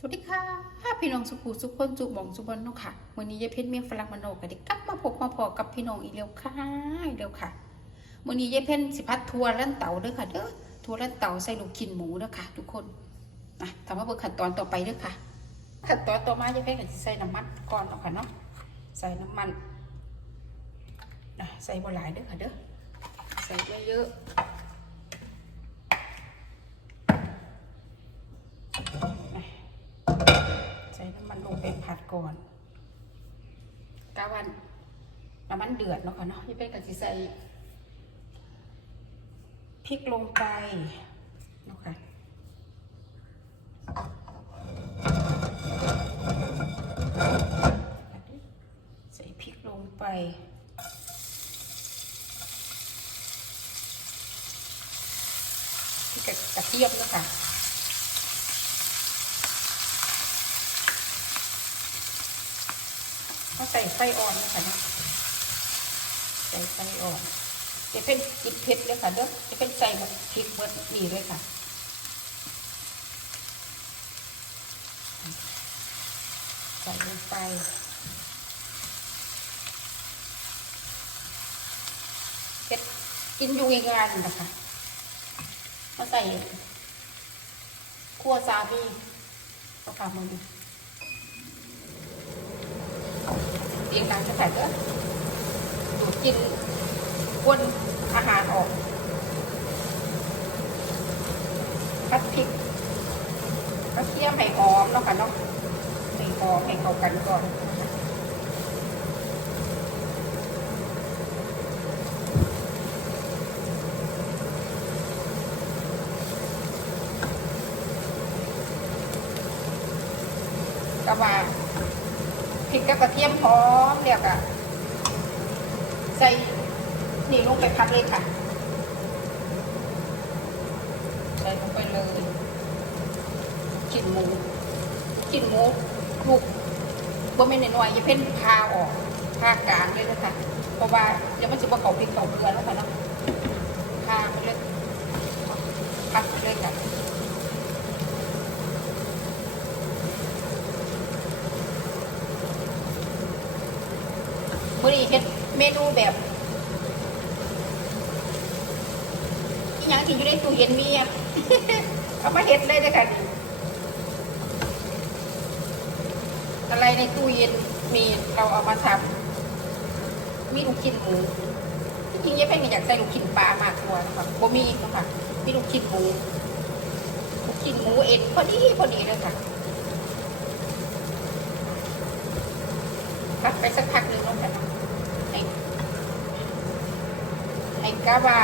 สวัสดีค่ะพี่น้องสุขุสุขคนสุบองสุบอนเนาะค่ะวันนี้ยายเพชรเมียฝรั่งมโนกับเด็กกลับมาพบมาพอกับพี่น้องอีกแล้วค่ะอีกแล้วค่ะวันนี้ยายเพชรสิพัดทัวร์ลั่นเต่าเด้อค่ะเด้อทัวร์ลั่นเต่าใส่ลูกชิ้นหมูเด้อค่ะ ทุกคนนะทำมาเบิ่งขั้นตอนต่อไปเด้อค่ะขั้นตอนต่อมายายเพชรก็สิใส่น้ำมันก่อนเนาะค่ะเนาะใส่น้ำมันนะใส่บ่หลายเด้อค่ะเด้อใส่เยอะๆ ใส่น้ำมันลงไปผัด ก่อนกาวันน้ำมันเดือดเนาะค่ะเนาะยี่เป็นกับสิใส่พริกลงไปเนาะค่ะใส่พริกลงไปพริกกระเทียมเนาะค่ะ ก็ใส่ไส้อ่อนนะคะเนาะใส่ไส้อ่อนจะเป็นจิบเผ็ดเลยค่ะเด้อจะเป็นใส่หมดพริกหมดนี่เลยค่ะใส่ลงไปเผ็ดกินอยู่ง่ายๆนะคะมาใส่ขั่วซาบีก็ค่ะมือดู เสียงดังจะแผดก็ดูดกินก้นอาหารออกพัดพริกกระเทียมให้หอมแล้วค่ะเนาะให้หอมให้เข้ากันก่อนก็ว่า พริกกับกระเทียมหอมเรียกอะใส่นี่ลงไปพัดเลยค่ะ ใส่ลงไปเลยกินหมูกินหมูลูกบ่แม่นน้อยอย่าเพ่นพาออกพากลางเลยนะคะเพราะว่าเดี๋ยวมันจะมาเขาพริกเขาเกลือแล้วค่ะเนาะพาไปเลยพัดไปเลยค่ะ อนี้เฮ็ดเมนูแบบอีหยังที่อยู่ในตู้เย็นมีอะเอามาเฮ็ดเลยเด้อค่ะนี่อะไรในตู้เย็นมีเราเอามาทำมีลูกชิ้นหมูที่จริงเย้เพ่งก็อยากใส่ลูกชิ้นปลามากกว่านะคะบ่มีนะค่ะมีลูกชิ้นหมูลูกชิ้นหมูเอ็นพอดีพอดีเลยค่ะพักไปสักพักหนึ่งเนาะค่ะ ให้ ให้กะว่า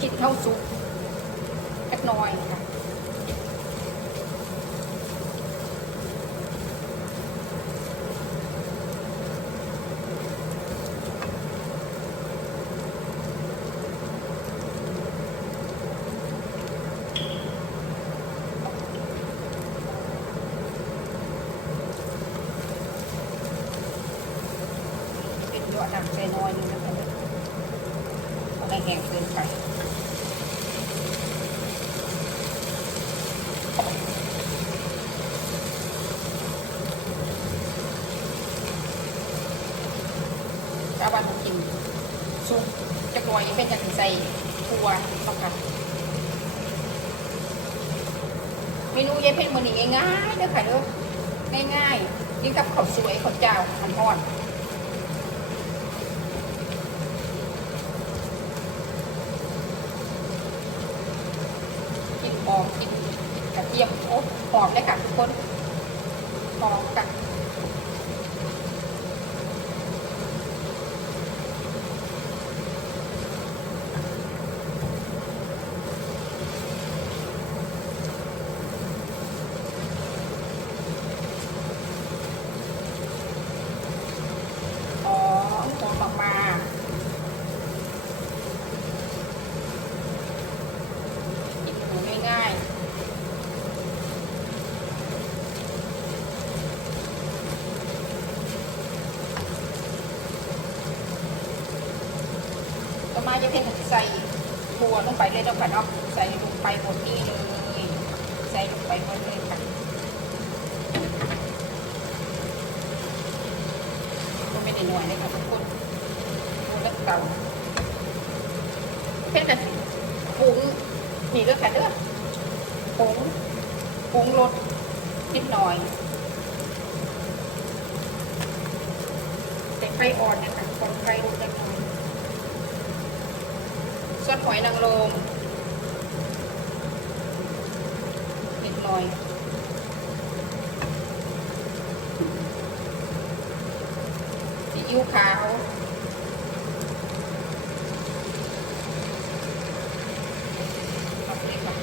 กินข้าวสุกสักหน่อยค่ะเป็นหยอดน้ำใจน้อยนึงนะคะ เอาห้แห้งเกินไปถ้าวันกินซุปจะกลอยเป็นอย่างใส่ถั่วต้องค่ะเมนูเย็นเพ็นมือนี้ง่ายๆเด้อค่ะเด้อง่ายๆกินกับข้าวสวยข้าวเจ้ามันทอดกินหอมกินกระเทียมโอบได้ค่ะทุกคนหอมกับ ร็จแล้วก็เอาใส่ลงไปบนนี่เลยใส่ลงไปบนเลยค่ะก็ไม่ได้หน่วยเลยค่ะทุกคนดูแล้วเก่าเป็นแบบผงนี่ด้วยค่ะเด้อผงผงรสนิดหน่อยแต่ไฟอ่อนนะคะคนไฟอ่อนจั ซอสหอยนางรมนิดหน่อยซีอิ๊วขาวเอาไปเลยค่ะ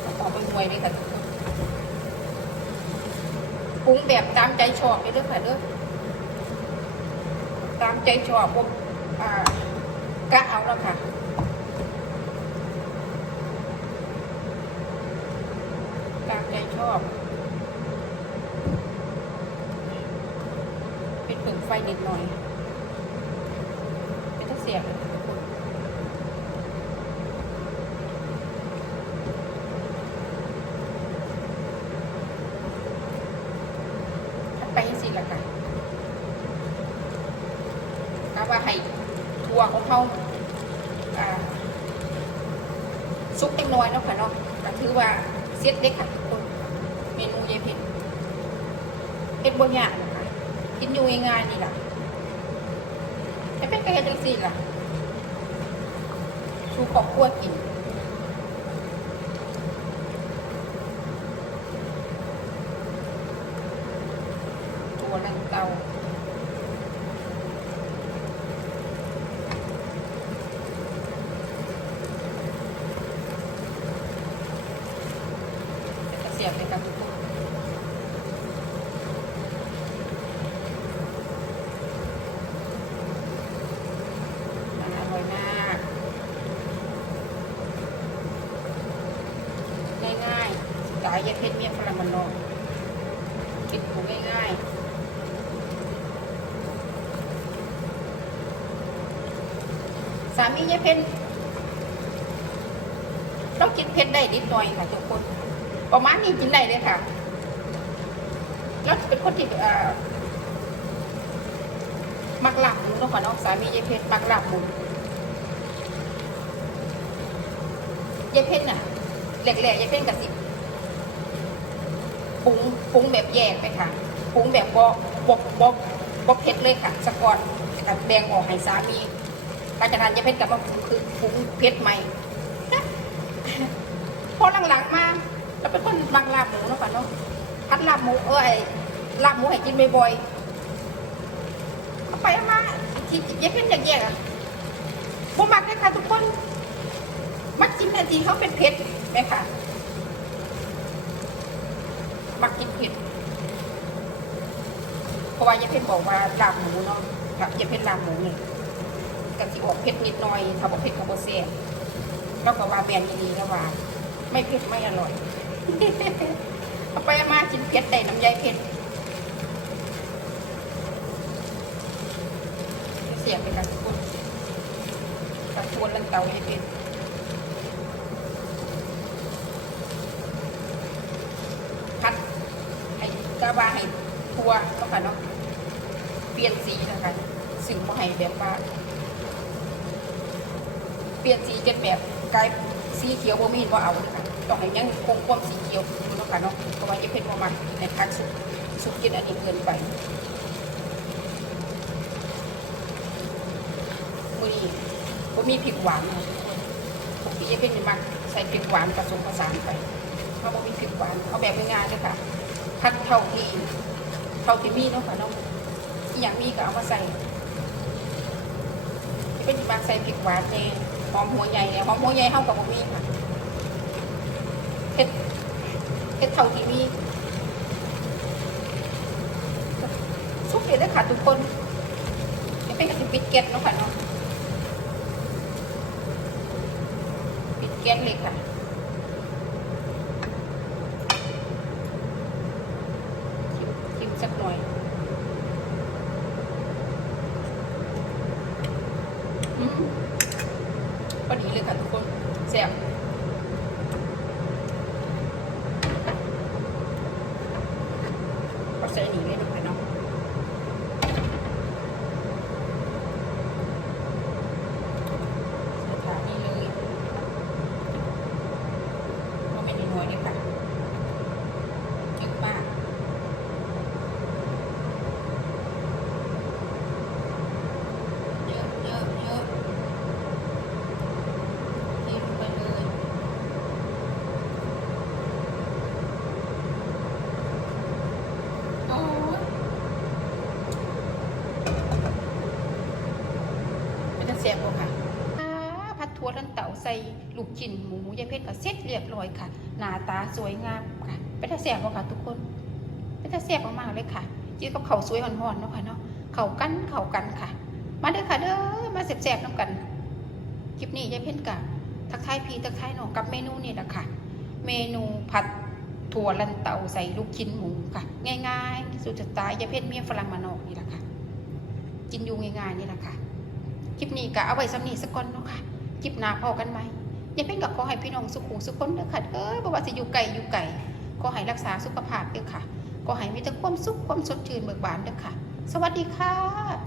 เอาออกไปมวยเลยค่ะทุกคนปรุงแบบตามใจชอบเลยเด้อค่ะเด้อตามใจชอบผมอ่า กะเอาแล้วค่ะตามใจชอบ เป็นถึงไฟนิดหน่อยไม่ต้องเสียงเลยทุกคนถ้าไปสิละกันกาว่าให้ ทัวของเขาอ่าซุปเล็กน้อยเนาะค่ะเนาะก็ถือว่าเสียดเด็กค่ะทุกคนเมนูยายเพ็ญเป็นบนยากนะคะกินอยู่ง่ายๆนี่ล่ะจะเป็นกระเทียมจังสี่ล่ะชูของกล้วยกินตัวลังเตา จะเสียบเลยครับทุกคน อร่อยมาก ง่าย ๆสไตล์เย็ดเพชรเมียฝรั่งมันนอกกินหมูง่ายๆ สามีเย็ดเพชรต้องกินเผ็ดได้นิดหน่อยค่ะทุกคน ประมาณนี้กินได้เลยค่ะ แล้วเป็นคนที่เอ่อมักหลับหมูเนาะค่ะน้องสามียายเพชรมักหลับหมูยายเพชรน่ะแหลกๆยายเพชรกับสิ ปรุงปรุงแบบแยกไปค่ะปรุงแบบบ่บ่บ่บ่เผ็ดเลยค่ะสะกอนกับแดงออกให้สามีหลังจากนั้นยาเพชรกลับมาคือปรุงเผ็ดใหม่พอหลังๆมาเราเป็นคนมักลาบหมูนะค่ะเนาะพัดลาบหมูเอ้ยลาบหมูให้กินบ่อยๆเอาไปเอามาที่แยกเป็นแยกๆอะพวกมักเลยค่ะทุกคนมักจิ้มทันทีเขาเป็นเผ็ดไหมคะ มักกินเผ็ดเพราะว่ายายเพชรบอกว่าลาบหมูเนาะกับยายเพชรลาบหมูนี่กับที่ออกเผ็ดนิดหน่อยถ้าบอกเผ็ดกับโบเซ่บแล้วก็ว่าแบรนด์ดีๆแล้วว่า ไม่เผ็ดไม่อร่อยเอาไปมากินเผ็ดได้น้ำยายเผ็ดเสียบไปกับทุกคนกับทวนลันเตาให้เป็นพัดให้กาบาให้ทัวก็ค่ะเนาะเปลี่ยนสีนะคะสึงมาให้ แบบว่าเปลี่ยนสีจนแบบกลายสีเขียวบ่มีว่าเอานะคะต้องให้ยังคงความสีเขียวอยู่เนาะค่ะเนาะเพราะว่าจะเป็นประมาณในพักสุกสุกกินอันนี้เกินไปมือนี้ก็มีพริกหวานปกติจะเป็นมักใส่พริกหวานผสมผสานไปถ้าบ่มีพริกหวานเอาแบบง่ายๆเลยค่ะคัดเท่าที่เท่าที่มีเนาะค่ะเน้องอย่างมีก็เอามาใส่ เป็นมักใส่พริกหวานเน่หอมหัวใหญ่เนี่ยหอมหัวใหญ่เท่ากับบ่มีค่ะเผ็ดเผ็ดเท่าที่มีสุกเลยได้ค่ะทุกคนจะเป็นกระติปิดเก็ตเนาะค่ะเนาะปิดเก็ตเลยค่ะชิมชิมสักหน่อย อืมพอดีเลยค่ะทุก คนแซ่บเอาใส่หนีเลยนะคะเนาะ วทั้นเต่าใส่ลูกชิ้นหมูยายเพชรก็เสร็จเรียบร้อยค่ะ หน้าตาสวยงามค่ะเป็นตาแซ่บบ่ค่ะทุกคนเป็นตาแซ่บมากๆเลยค่ะกินกับเขาสวยห่อนๆเนาะค่ะเนาะเขากันเขากันค่ะ มาเด้อค่ะเด้อมาแซ่บๆนํกันคลิปนี้ยายเพชรกะทักทายพีทักทายน้องกับเมนูนี่แหละค่ะ เมนูผัดถั่วลันเตาใส่ลูกชิ้นหมูค่ะ ง่ายๆสุดสไตล์ยายเพชรเมียฝรั่งมานอกนี่แหละค่ะกินอยู่ง่ายๆนี่แหละค่ะ คลิปนี้ก็เอาไว้สำนีสักก่อนเนาะค่ะ คลิปหน้าพอกันไหมยายเพ่งกับขอให้พี่น้องสุขุมสุขคนเด้อค่ะเออบ่ว่าสิอยู่ไก่อยู่ไก่ขอให้รักษาสุขภาพเด้อค่ะขอให้มีแต่ความสุขความสดชื่นเบิกบานเด้อค่ะ สวัสดีค่ะ